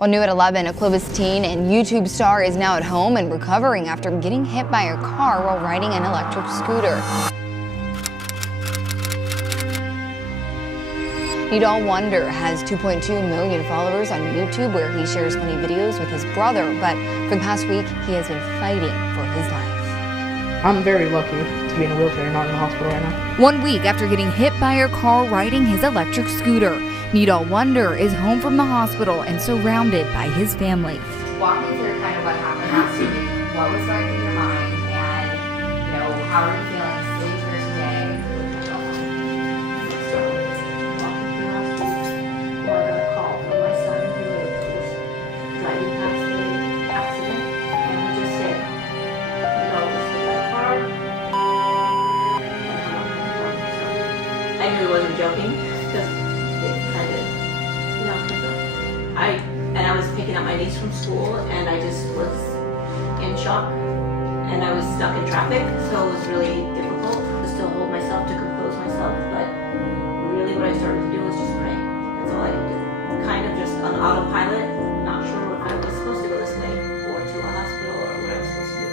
Well, new at 11, a Clovis teen and YouTube star is now at home and recovering after getting hit by a car while riding an electric scooter. Nidal Wonder has 2.2 million followers on YouTube, where he shares funny videos with his brother, but for the past week, he has been fighting for his life. I'm very lucky to be in a wheelchair and not in the hospital right now. 1 week after getting hit by a car riding his electric scooter, Nidal Wonder is home from the hospital and surrounded by his family. Walk me through kind of what happened last week. What was going through your mind, and how are you feeling sitting here today? So, walking through last week, got a call from my son who was driving past the accident, and he just said, was hit by a car. And I knew he wasn't joking, because it kind of, I was picking up my niece from school, and I just was in shock, and I was stuck in traffic, so it was really difficult to still hold myself, to compose myself, but really what I started to do was just pray. That's all I could do. Kind of just on autopilot, not sure if I was supposed to go this way, or to a hospital, or what I was supposed to do.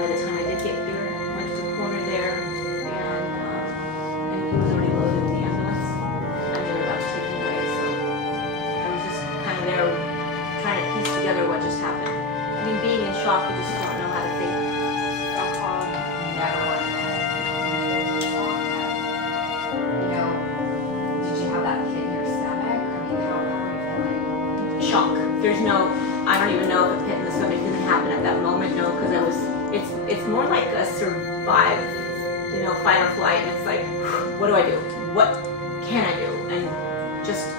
By the time I did get here, I went to the corner there, and he was already loaded in the ambulance, and they were about to take him away, so I was just kind of there trying to piece together what just happened. I mean, being in shock, you just don't know how to think. Never went did you have that hit in your stomach? I mean, how were you feeling? Shock. I don't even know if a pit in the stomach didn't happen at that moment, no, because it's more like a survive, fight or flight, and it's like, what do I do? What can I do? And just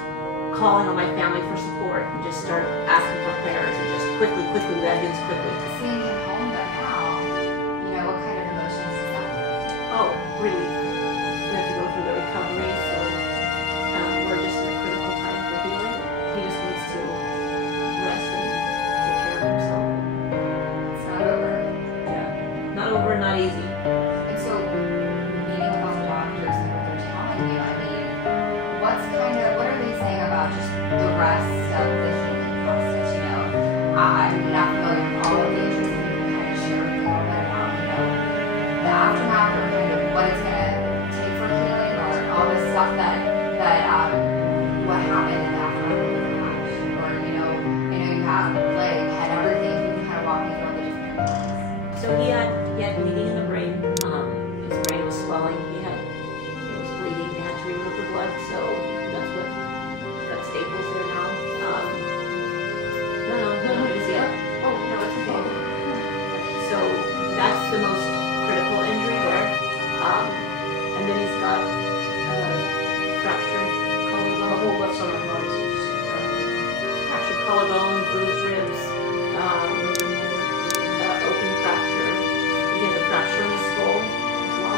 calling on my family for support, and just start asking for prayers, and just quickly, evidence quickly. Seeing him home right now, what kind of emotions is that? Oh, relief. We have to go through the recovery, so we're just in a critical time for healing. He just needs to rest and take care of himself. It's not over. Yeah, not over, not easy. And so, meeting with all the doctors and what they're telling you, I mean, what are they saying about just the rest of the healing process, I'm not familiar with all of the injuries, and you can kind of share a little bit about, the aftermath, or kind of what it's going to take for healing, or all this stuff that what happened in the aftermath of the crash, or, I know you have leg, head, everything, you can kind of walk me through all the different things. So he had bleeding in the brain. His brain was swelling. It was bleeding. They had to remove the blood. So that's what got staples there now. No, is it? Oh no, it's okay. So that's the most critical injury there. And then he's got fractured collarbone. What's on the lungs? Fractured collarbone, bruised ribs. Open fracture. He has a fracture in his skull as well.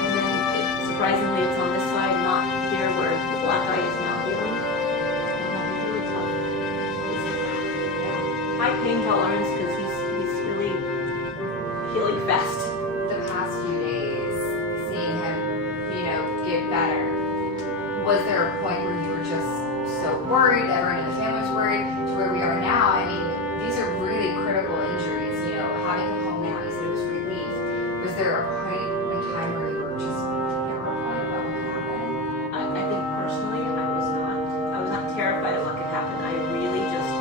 And then surprisingly it's on this side, not here where the black eye is now healing. And he's really tough. High pain tolerance, because he's really healing fast. The past few days, seeing him, get better, was there a point where you were just so worried, everyone in the family was worried, to where we are now? I mean, these are really critical injuries. Having him home now, you said it was relief. Was there a point in time where you were just terrified about what could happen? I think personally I was not terrified of what could happen. I really just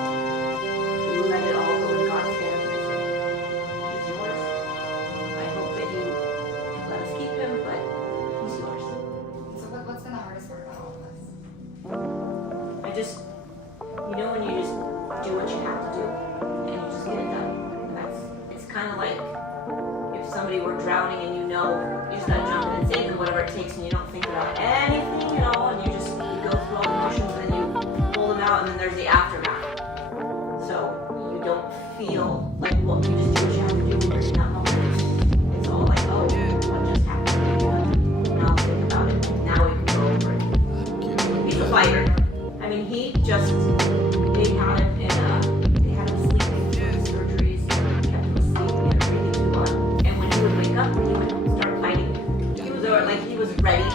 let it all go in God's hands, and I said, he's yours. I hope that you let us keep him, but he's yours. So what's been the hardest part about all of this? I just, when you just do what you have to do, and you just get it done. It's kind of like if somebody were drowning and you just gotta jump in and save them, whatever it takes, and you don't think about anything at all, and you go through all the motions, and then you pull them out, and then there's the aftermath. So you don't feel like, you just do what you have to do in that moment. It's all like, oh, what just happened? Now think about it. Now we can go over it. He's a fighter. I mean, they had him sleeping through the surgeries, kept him asleep, he had a breathing tube on, and when he would wake up, he would start fighting. He was ready to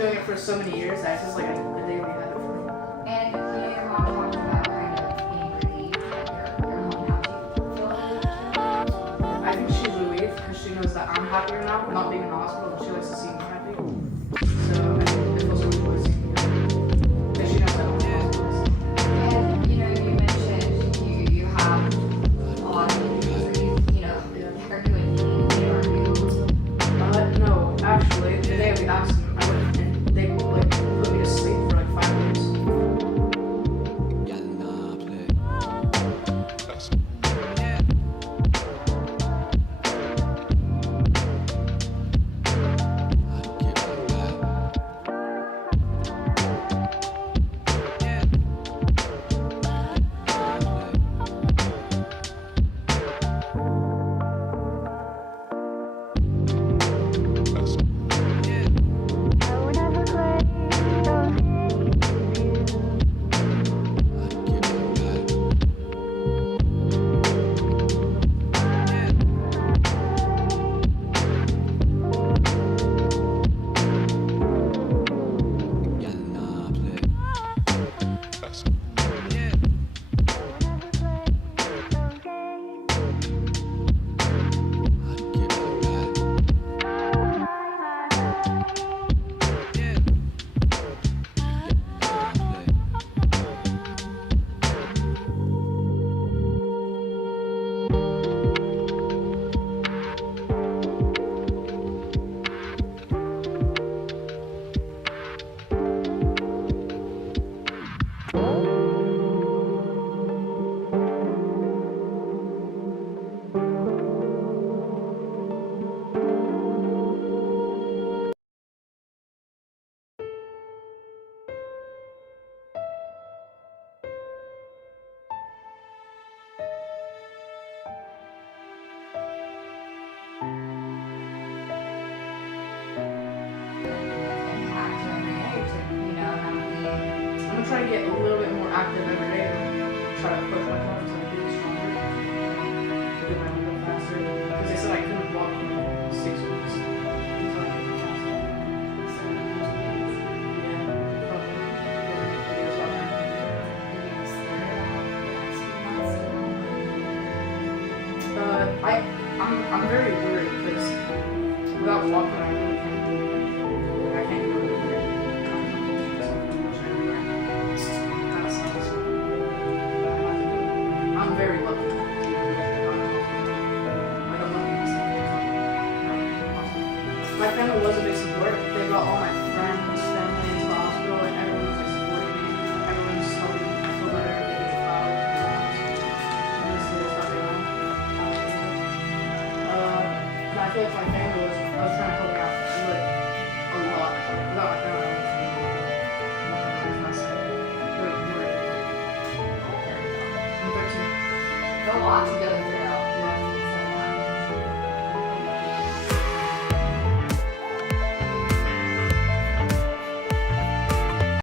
doing it for so many years that it's just like a daily habit for me. And your mom talked about kind of being relieved that you're home now. Do you feel relieved? I think she's relieved because she knows that I'm happier now, not being in the hospital, but she likes to see me happy. So I think it feels really good to see me happy. Because she knows I don't have hospitals. And you mentioned you have a lot of injuries. Are you in pain or are you? No, actually, the day of the accident, I went and they like put me to sleep for like 5 days. Impact every day to, not be. I'm gonna try to get a little bit more active every day and try to push myself to be stronger, to get my leg up faster. Because they said I couldn't walk for like 6 weeks until I get faster. Yeah, probably. I guess I'll have to I'm very worried because without walking I really can't do it. I can't go anywhere. That sucks. I'm very lucky to be able to get out of the hospital. Like I'm lucky to see it. My family was a big support. They brought all my friends, family into the hospital, and everyone was like supporting me. Everyone was telling me I feel better, giving me flowers. And this is what they want. And I feel like my family was trying to help me out like a lot. Without my family, I wouldn't be able to I'm 13. A lot to go through.